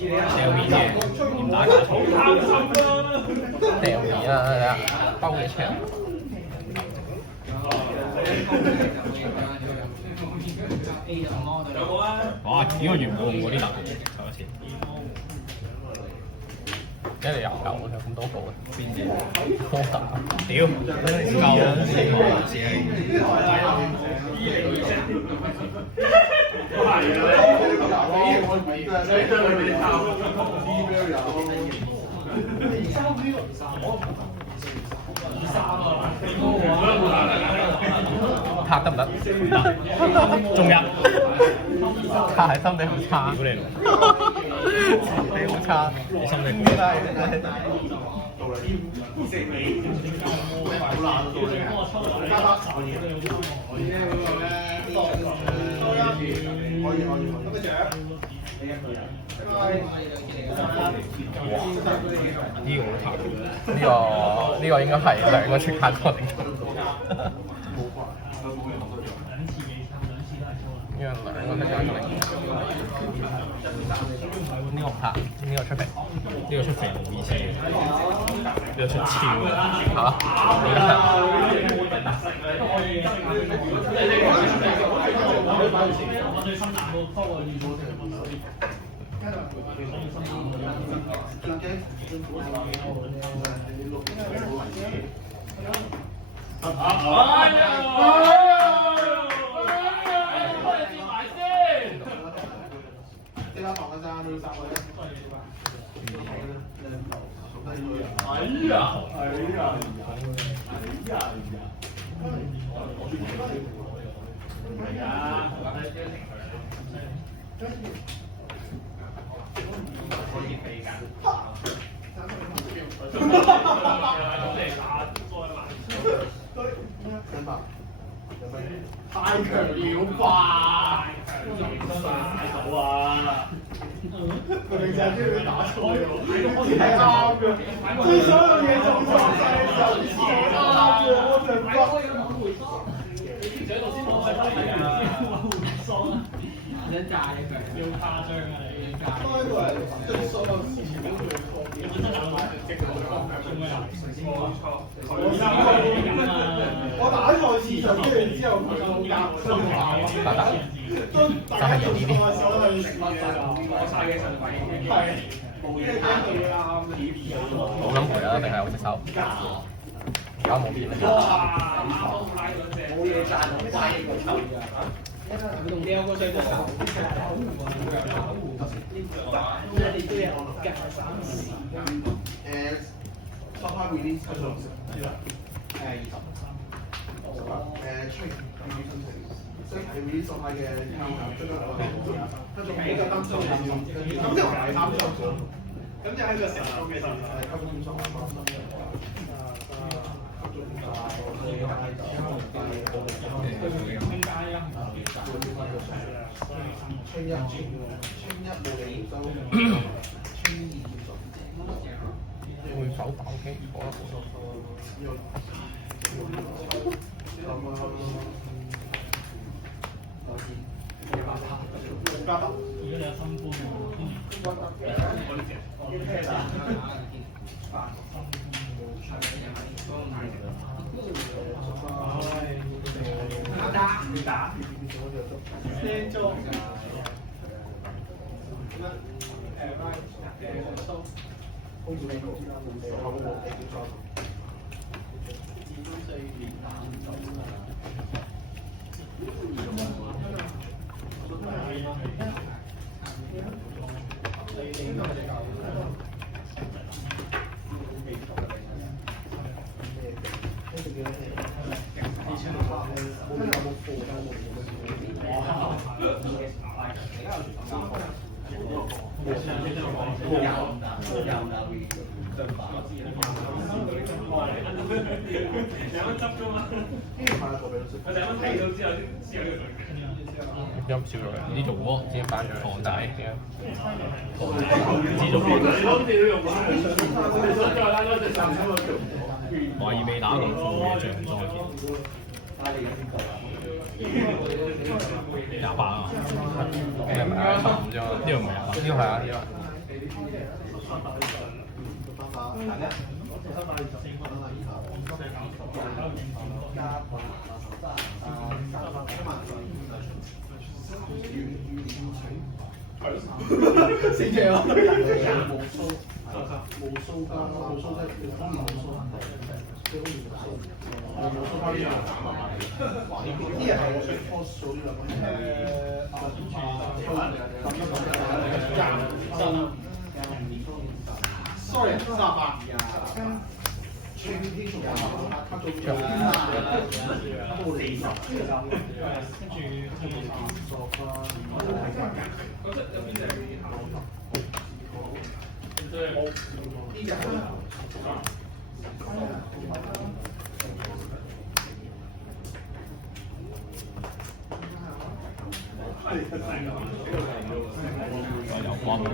掉面嘅，點打架？掉面啊，兜嘅槍。哇！呢個原本嗰啲難嘅，睇下先。一嚟又有咁多個嘅，邊啲？科特，屌，夠死卡得唔得？仲有卡係心理好差，屌你老！你好差，你心理真係真係。呢個應該係兩個出卡過嚟嘅。呢個兩個出卡過嚟。呢個唔拍，呢個出肥，呢個出肥冇意思嘅，呢個出超嚇？太強了吧！到啊！佢哋成日中意打錯喎，係啱嘅。即係所有嘢做錯晒嘅時候，啲詞係啱嘅。我就唔覺。你條仔頭先攞晒翻嚟啊！回桑啊！想炸嘅佢，要誇張啊你！開到係即係所有事情都會錯嘅。本身有買隻腳嘅方向，中啊！冇錯。我打錯市場，跟住之後佢就夾出嚟。都打錯咗啊！所以食乜嘢啊？攞晒嘅神鬼係冇嘢啱。冇諗賠啊，定係有隻手？而家冇片啦。冇嘢賺，快個頭㗎！佢同雕嗰雙都好，即係你都有夾3時。Supply release 嗰度即係 release supply 嘅跟住比較擔心咁即係唔係擔心咁就喺個成個嘅時候係根本上清一冇理都換手打 OK，好啦好啦。如果你有新歡打聽咗陰少咗，呢做喎，先翻放大嘅。華爾未打咁富嘅象裝件，28啊，呢個唔係25啫嘛，呢個唔係28，呢個係啊，呢個。死隻咯！sorry，38。有光嘅。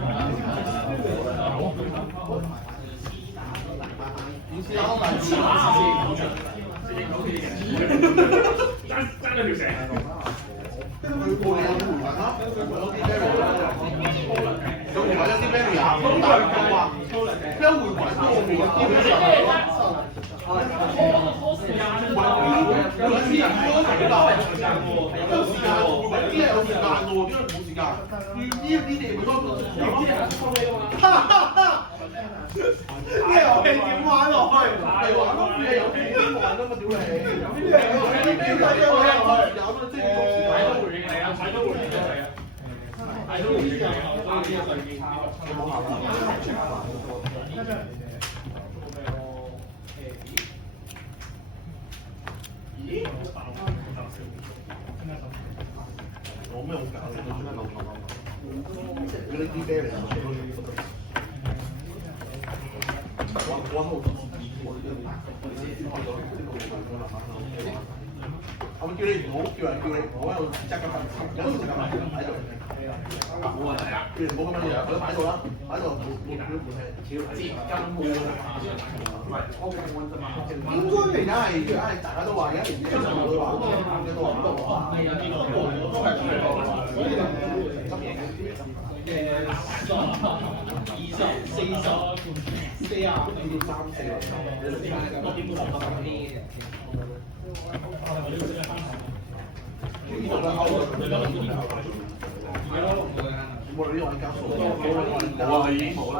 爭咗條蛇。跟住佢過嚟有回魂啦，有啲咩回魂？有回魂有啲咩回魂？但係佢話一回魂都我回魂基本上係有啲人拖時間，有時間回魂啲係有時間嘅喎，邊度冇時間？呢啲咪多過時間。呢個遊戲點玩落去？係玩咯，你有點玩啊嘛？屌你！呢啲邊個有啊？有啊，即係講時間都回應你啊，睇都回應你啊，睇都回應你啊，呢個對面冇效啦。咦？我咩好搞？嗰啲啤嚟我好我叫你唔好，叫人叫你唔好喺度執咁份，有時間擺喺度。冇問題啊，叫你唔好咁樣樣，佢擺喺度啦，擺喺度冇條節金應該而家係大家都話，而家連經常都話，都話唔到啊。都係出嚟講，所以執嘢。我哋呢個交數，我已經冇啦。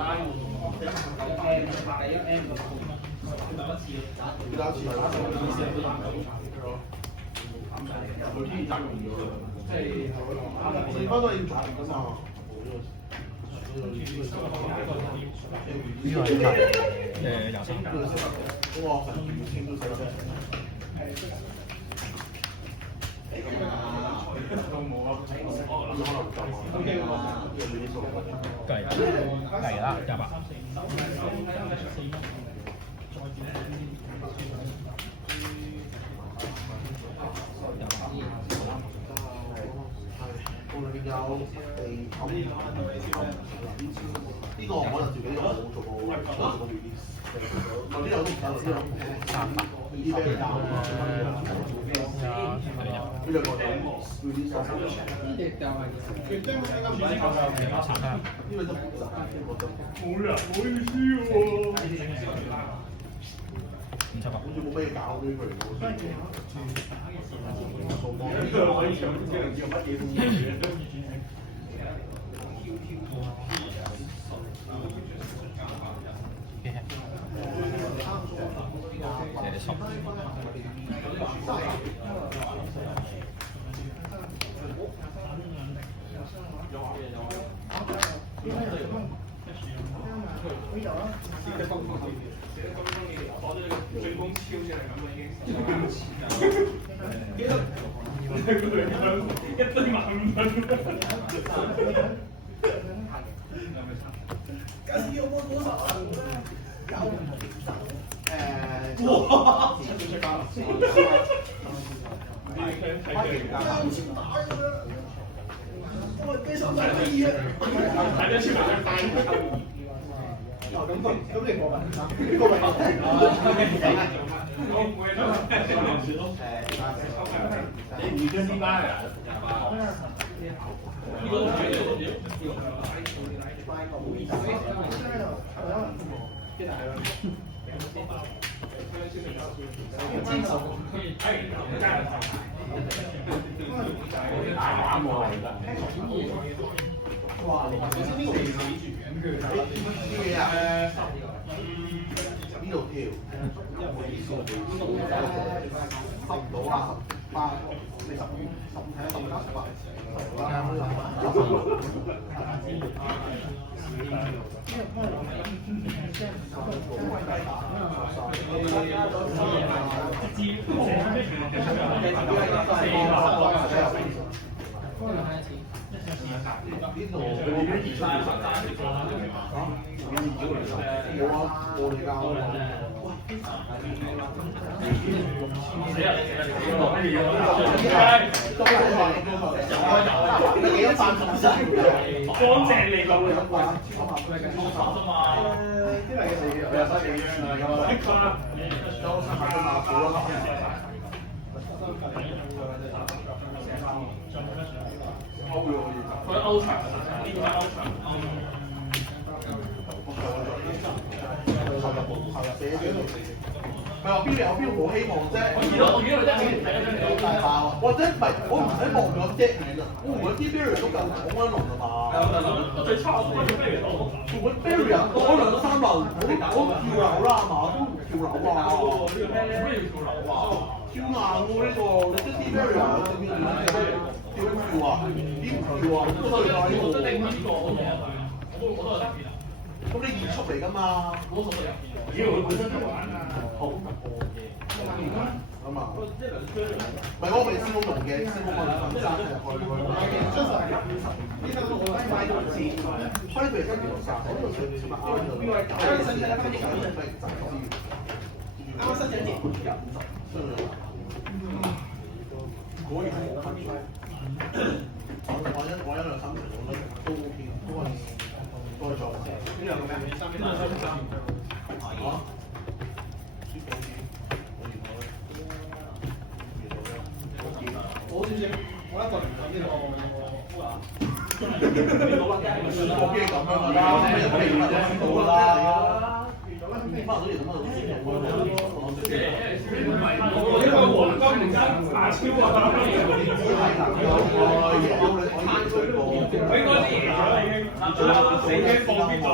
四分都要做㗎嘛。呢個係23。哇！傾都死啦！計啦，28。呢個我就自己有冇做過，做過 release。嗰啲有都唔得，呢啲咩嚟㗎？呢兩個就 release 咗。呢個都複雜，冇人可以輸喎。好似冇咩搞呢佢。呢個可以搶，即係要乜嘢都冇。一堆萬五分。緊要冇多少哇！我非常滿意啊！睇得出嚟大咁你過問啊？過問你唔將啲班人。哇！邊度跳？十唔到啊！8，你歐場，呢個係歐場。咪話邊度有邊度冇希望啫？我見到真係大爆啊！或者唔係，我唔使望咗隻面啊！我唔覺得啲 barrier 都夠講一輪啊嘛。最差我覺得 barrier 多。我 barrier 多兩三輪，我跳樓啦係嘛？都唔跳樓啊！咩要跳樓啊？跳硬喎呢個，你即係啲 barrier 對面點跳啊？點跳啊？都對啊呢個。真係呢個我都係得意啊！咁你二速嚟㗎嘛？我速嚟啊！妖佢本身就玩啊，好咁啊！唔係我未先鋒用嘅，先鋒我哋分散入去。開佢真係唔曬，我都想點啊？邊位搞？啱新仔，啱新仔節果然係分出。我一兩三成，我覺得都 OK，都係做。呢兩個咩？3啊？我先至，我一個唔敢呢個我驚咁樣啦，咩飛乜都知道啦。乜都嘢乜都知道呢個黃金大超啊！佢應該啲嘢咗已經，死驚放邊咗。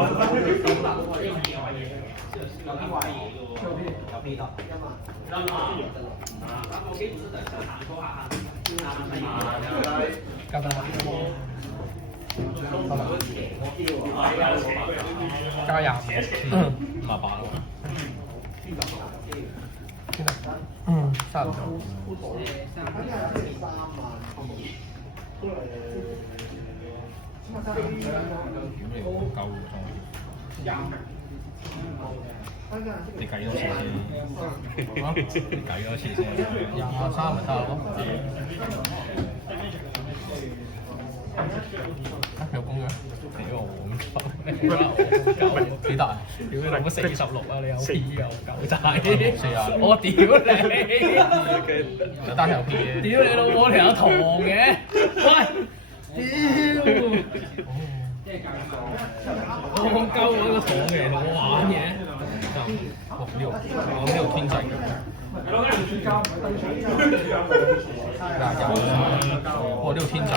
有啲怪嘢嘅喎，有邊度？我基本上就係想行拖下。交得啦！加廿58喎。差唔多。夠你計多次先，你計多次先，23咪得咯。有工嘅？屌我幾大？屌你老母46啊！你有 P 有9仔，40我屌你！單有 P 嘅。屌你老母條有糖嘅，喂！屌！我鳩我呢個糖嘅，我玩嘅。就我呢度天際嘅。我呢度天際。